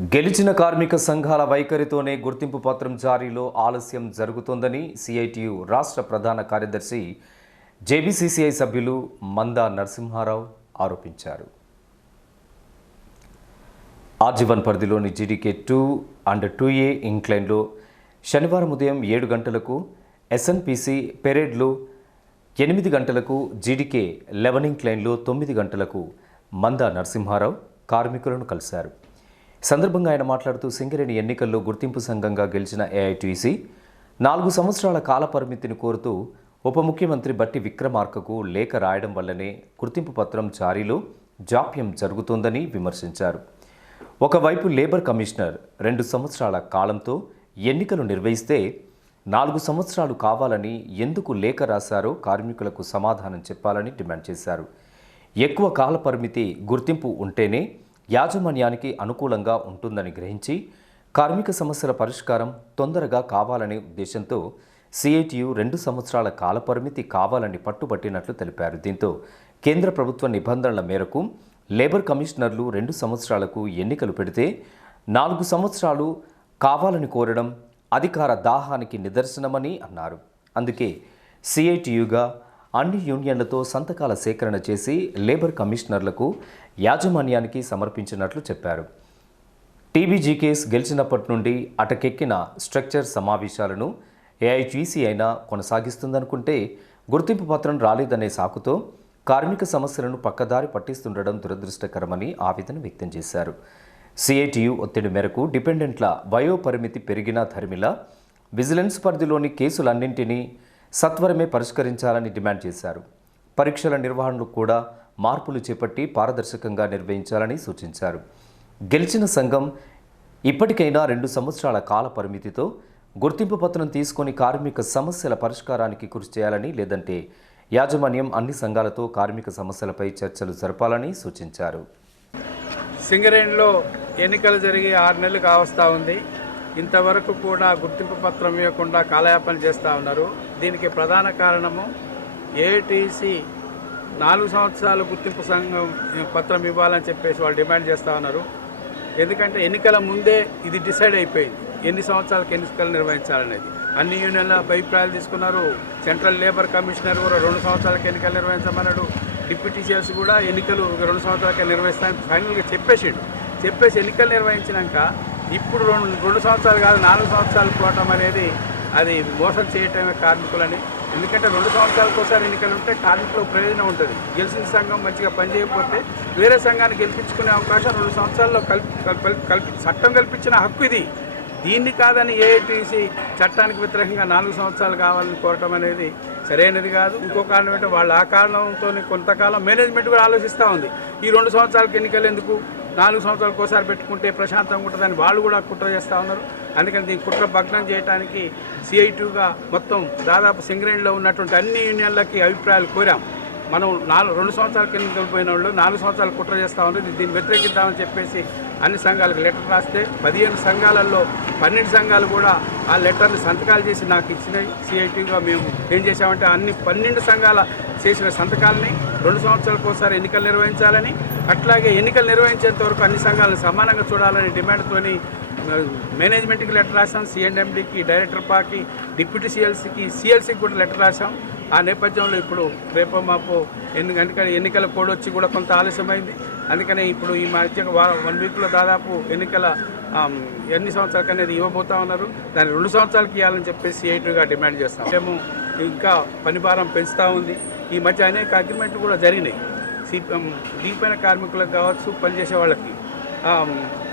గెలిచిన కార్మిక సంఘాల వైఖరితోనే గుర్తింపు పత్రం జారీలో ఆలస్యం జరుగుతోందని సిఐటియు రాష్ట్ర ప్రధాన కార్యదర్శి జేబీసీసీఐ సభ్యులు మందా నరసింహారావు ఆరోపించారు. ఆజీవన్ పరిధిలోని GDK two and two A ఇంక్లైన్లో శనివారం ఉదయం ఏడు గంటలకు ఎస్ఎన్పిసి పెరేడ్లో ఎనిమిది గంటలకు జీడీకే లెవెన్ ఇంక్లైన్లో తొమ్మిది గంటలకు మందా నరసింహారావు కార్మికులను కలిశారు. సందర్భంగా ఆయన మాట్లాడుతూ సింగరేణి ఎన్నికల్లో గుర్తింపు సంఘంగా గెలిచిన ఏఐటీసీ నాలుగు సంవత్సరాల కాల పరిమితిని కోరుతూ ఉప ముఖ్యమంత్రి బట్టి విక్రమార్కకు లేఖ రాయడం వల్లనే గుర్తింపు పత్రం జారీలో జాప్యం జరుగుతోందని విమర్శించారు. ఒకవైపు లేబర్ కమిషనర్ రెండు సంవత్సరాల కాలంతో ఎన్నికలు నిర్వహిస్తే నాలుగు సంవత్సరాలు కావాలని ఎందుకు లేఖ రాశారో కార్మికులకు సమాధానం చెప్పాలని డిమాండ్ చేశారు. ఎక్కువ కాల పరిమితి గుర్తింపు ఉంటేనే యాజమాన్యానికి అనుకూలంగా ఉంటుందని గ్రహించి కార్మిక సమస్యల పరిష్కారం తొందరగా కావాలనే ఉద్దేశంతో సిఐటియు రెండు సంవత్సరాల కాలపరిమితి కావాలని పట్టుబట్టినట్లు తెలిపారు. దీంతో కేంద్ర ప్రభుత్వ నిబంధనల మేరకు లేబర్ కమిషనర్లు రెండు సంవత్సరాలకు ఎన్నికలు పెడితే నాలుగు సంవత్సరాలు కావాలని కోరడం అధికార దాహానికి నిదర్శనమని అన్నారు. అందుకే సిఐటియుగా అన్ని యూనియన్లతో సంతకాల సేకరణ చేసి లేబర్ కమిషనర్లకు యాజమాన్యానికి సమర్పించినట్లు చెప్పారు. టీబీజీకేస్ గెలిచినప్పటి నుండి అటకెక్కిన స్ట్రక్చర్ సమావేశాలను ఏఐటీసీ అయినా కొనసాగిస్తుందనుకుంటే గుర్తింపు పత్రం రాలేదనే సాకుతో కార్మిక సమస్యలను పక్కదారి పట్టిస్తుండడం దురదృష్టకరమని ఆవేదన వ్యక్తం చేశారు. సిఐటియు ఒత్తిడి మేరకు డిపెండెంట్ల వయోపరిమితి పెరిగిన ధర్మిలా విజిలెన్స్ పరిధిలోని కేసులన్నింటినీ సత్వరమే పరిష్కరించాలని డిమాండ్ చేశారు. పరీక్షల నిర్వహణలో కూడా మార్పులు చేపట్టి పారదర్శకంగా నిర్వహించాలని సూచించారు. గెలిచిన సంఘం ఇప్పటికైనా రెండు సంవత్సరాల కాల పరిమితితో గుర్తింపు పత్రం తీసుకొని కార్మిక సమస్యల పరిష్కారానికి కృషి చేయాలని లేదంటే యాజమాన్యం అన్ని సంఘాలతో కార్మిక సమస్యలపై చర్చలు జరపాలని సూచించారు. సింగరేణిలో ఎన్నికలు జరిగి ఆరు నెలలు కావస్తా ఉంది. ఇంతవరకు కూడా గుర్తింపు పత్రం ఇవ్వకుండా కాలయాపన చేస్తూ ఉన్నారు. దీనికి ప్రధాన కారణము ఏటీసీ నాలుగు సంవత్సరాలు గుర్తింపు సంఘం పత్రం ఇవ్వాలని చెప్పేసి వాళ్ళు డిమాండ్ చేస్తూ ఉన్నారు. ఎందుకంటే ఎన్నికల ముందే ఇది డిసైడ్ అయిపోయింది. ఎన్ని సంవత్సరాలకు ఎన్నికలు నిర్వహించాలనేది. అన్ని యూనియన్ల అభిప్రాయాలు తీసుకున్నారు. సెంట్రల్ లేబర్ కమిషనర్ కూడా రెండు సంవత్సరాలకు ఎన్నికలు నిర్వహించమన్నాడు. డిప్యూటీ చీఫ్స్ కూడా ఎన్నికలు రెండు సంవత్సరాలకే నిర్వహిస్తానని ఫైనల్గా చెప్పేసిండు. చెప్పేసి ఎన్నికలు నిర్వహించినాక ఇప్పుడు రెండు రెండు సంవత్సరాలు కాదు నాలుగు సంవత్సరాలు పోవటం అనేది అది మోసం చేయటమే కార్మికులని. ఎందుకంటే రెండు సంవత్సరాలకు ఒకసారి ఎన్నికలు ఉంటే కార్మికులకు ప్రయోజనం ఉంటుంది. గెలిచిన సంఘం మంచిగా పనిచేయకపోతే వేరే సంఘాన్ని గెలిపించుకునే అవకాశం రెండు సంవత్సరాల్లో కల్పి కల్పి చట్టం కల్పించిన హక్కు ఇది. దీన్ని కాదని ఏఐటీసీ చట్టానికి వ్యతిరేకంగా నాలుగు సంవత్సరాలు కావాలని కోరటం అనేది సరైనది కాదు. ఇంకో కారణం ఏంటంటే వాళ్ళు ఆ కారణంతో కొంతకాలం మేనేజ్మెంట్ కూడా ఆలోచిస్తూ ఉంది. ఈ రెండు సంవత్సరాలకు ఎన్నికలు ఎందుకు? నాలుగు సంవత్సరాలకు ఒకసారి పెట్టుకుంటే ప్రశాంతంగా ఉంటుందని వాళ్ళు కూడా కుట్ర చేస్తూ ఉన్నారు. అందుకని దీని కుట్ర భగ్నం చేయడానికి సిఐటీగా మొత్తం దాదాపు సింగరేణిలో ఉన్నటువంటి అన్ని యూనియన్లకి అభిప్రాయాలు కోరాం. మనం నాలుగు రెండు సంవత్సరాల కింద పోయిన వాళ్ళు నాలుగు సంవత్సరాలు కుట్ర చేస్తూ ఉంది దీన్ని వ్యతిరేకిద్దామని చెప్పేసి అన్ని సంఘాలకు లెటర్ రాస్తే పదిహేను సంఘాలలో పన్నెండు సంఘాలు కూడా ఆ లెటర్ని సంతకాలు చేసి నాకు ఇచ్చినాయి. సిఐటీగా మేము ఏం చేసామంటే అన్ని పన్నెండు సంఘాల చేసిన సంతకాలని రెండు సంవత్సరాలకు ఒకసారి ఎన్నికలు నిర్వహించాలని అట్లాగే ఎన్నికలు నిర్వహించేంత వరకు అన్ని సంఘాలను సమానంగా చూడాలని డిమాండ్తోని మేనేజ్మెంట్కి లెటర్ రాసాం సిఎండ్ఎండికి డైరెక్టర్ పాకి డిప్యూటీ సిఎల్సీకి సిఎల్సీకి కూడా లెటర్ రాసాం ఆ నేపథ్యంలో ఇప్పుడు రేపో మాపో ఎన్ని ఎందుకంటే ఎన్నికల కోడ్ వచ్చి కూడా కొంత ఆలస్యమైంది. అందుకనే ఇప్పుడు ఈ మధ్య వన్ వీక్లో దాదాపు ఎన్నికల ఎన్ని సంవత్సరాలకు అనేది ఇవ్వబోతా ఉన్నారు. దాన్ని రెండు సంవత్సరాలకి ఇవ్వాలని చెప్పేసి ఎయిట్గా డిమాండ్ చేస్తాం. మేము ఇంకా పని భారం పెంచుతూ ఉంది. ఈ మధ్య అనేక అగ్రిమెంట్లు కూడా జరిగినాయి. సిపిఎం దీపైన కార్మికులకు కావచ్చు పనిచేసే వాళ్ళకి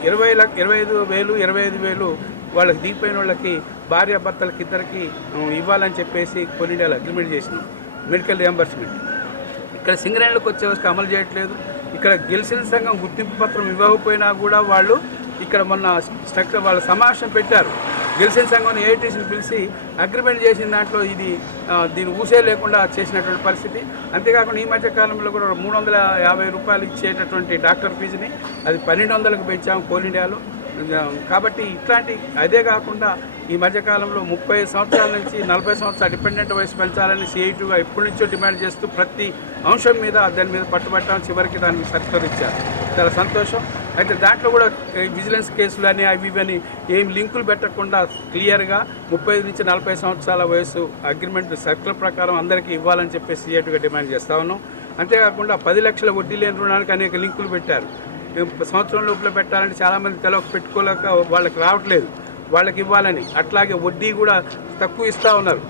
ఇరవై లక్ష ఇరవై ఐదు వేలు ఇరవై ఐదు వేలు వాళ్ళకి దిగిపోయిన వాళ్ళకి భార్య భర్తలకి ఇద్దరికి ఇవ్వాలని చెప్పేసి కొన్ని అగ్రిమెంట్ చేసినాం. మెడికల్ రియంబర్స్మెంట్ ఇక్కడ సింగరేణులకు వచ్చే వరకు అమలు చేయట్లేదు. ఇక్కడ గెలిచిన సంఘం గుర్తింపు పత్రం ఇవ్వకపోయినా కూడా వాళ్ళు ఇక్కడ మొన్న స్ట్రక్చర్ వాళ్ళ సమావేశం పెట్టారు. గెలిచిన సంఘం ఏఐటీసీని పిలిచి అగ్రిమెంట్ చేసిన దాంట్లో ఇది దీని ఊసే లేకుండా చేసినటువంటి పరిస్థితి. అంతేకాకుండా ఈ మధ్య కాలంలో కూడా మూడు వందల యాభై రూపాయలు ఇచ్చేటటువంటి డాక్టర్ ఫీజుని అది పన్నెండు వందలకు పెంచాము కోల్ ఇండియాలో. కాబట్టి ఇట్లాంటి అదే కాకుండా ఈ మధ్యకాలంలో ముప్పై సంవత్సరాల నుంచి నలభై సంవత్సరాల డిపెండెంట్ వయసు పెంచాలని సిఐటిగా ఎప్పటి నుంచో డిమాండ్ చేస్తూ ప్రతి అంశం మీద దాని మీద పట్టుబట్టడం చివరికి దానికి సత్కరించారు చాలా సంతోషం. అయితే దాంట్లో కూడా విజిలెన్స్ కేసులు అని అవి ఇవని ఏం లింకులు పెట్టకుండా క్లియర్గా ముప్పై ఐదు నుంచి నలభై సంవత్సరాల వయసు అగ్రిమెంట్ సర్కిల్ ప్రకారం అందరికీ ఇవ్వాలని చెప్పి సీఏటుగా డిమాండ్ చేస్తా ఉన్నాం. అంతేకాకుండా పది లక్షల వడ్డీ లేని రుణానికి అనేక లింకులు పెట్టారు. సంవత్సరం లోపల పెట్టాలంటే చాలామంది తెలవక పెట్టుకోలేక వాళ్ళకి రావట్లేదు. వాళ్ళకి ఇవ్వాలని. అట్లాగే వడ్డీ కూడా తక్కువ ఇస్తూ ఉన్నారు.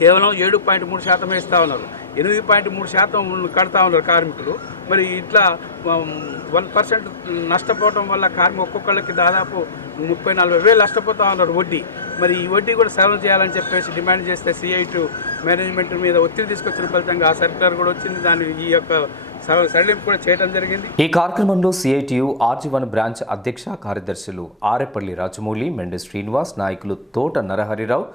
కేవలం ఏడు పాయింట్ మూడు శాతమే ఇస్తూ ఉన్నారు. ఎనిమిది పాయింట్ మూడు శాతం కడతా ఉన్నారు కార్మికులు. మరి ఇట్లా వన్ పర్సెంట్ నష్టపోవడం వల్ల కార్మి ఒక్కొక్కళ్ళకి దాదాపు ముప్పై నలభై వేలు నష్టపోతా ఉన్నారు వడ్డీ. మరి ఈ వడ్డీ కూడా సవరణ చేయాలని చెప్పేసి డిమాండ్ చేస్తే సిఐటు మేనేజ్మెంట్ మీద ఒత్తిడి తీసుకొచ్చిన ఫలితంగా ఆ సర్క్యులర్ కూడా వచ్చింది. దాని ఈ యొక్క సవ- కూడా చేయడం జరిగింది. ఈ కార్యక్రమంలో సిఐటియు ఆర్జీవన్ బ్రాంచ్ అధ్యక్ష కార్యదర్శులు ఆరెపల్లి రాజమౌళి మెండి శ్రీనివాస్ నాయకులు తోట నరహరిరావు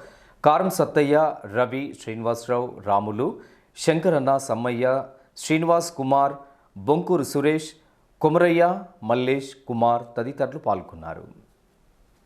కారం సత్తయ్య రవి శ్రీనివాసరావు రాములు శంకరన్న సమ్మయ్య శ్రీనివాస్ కుమార్ బొంకూరు సురేష్ కుమరయ్య మల్లేష్ కుమార్ తదితరులు పాల్గొన్నారు.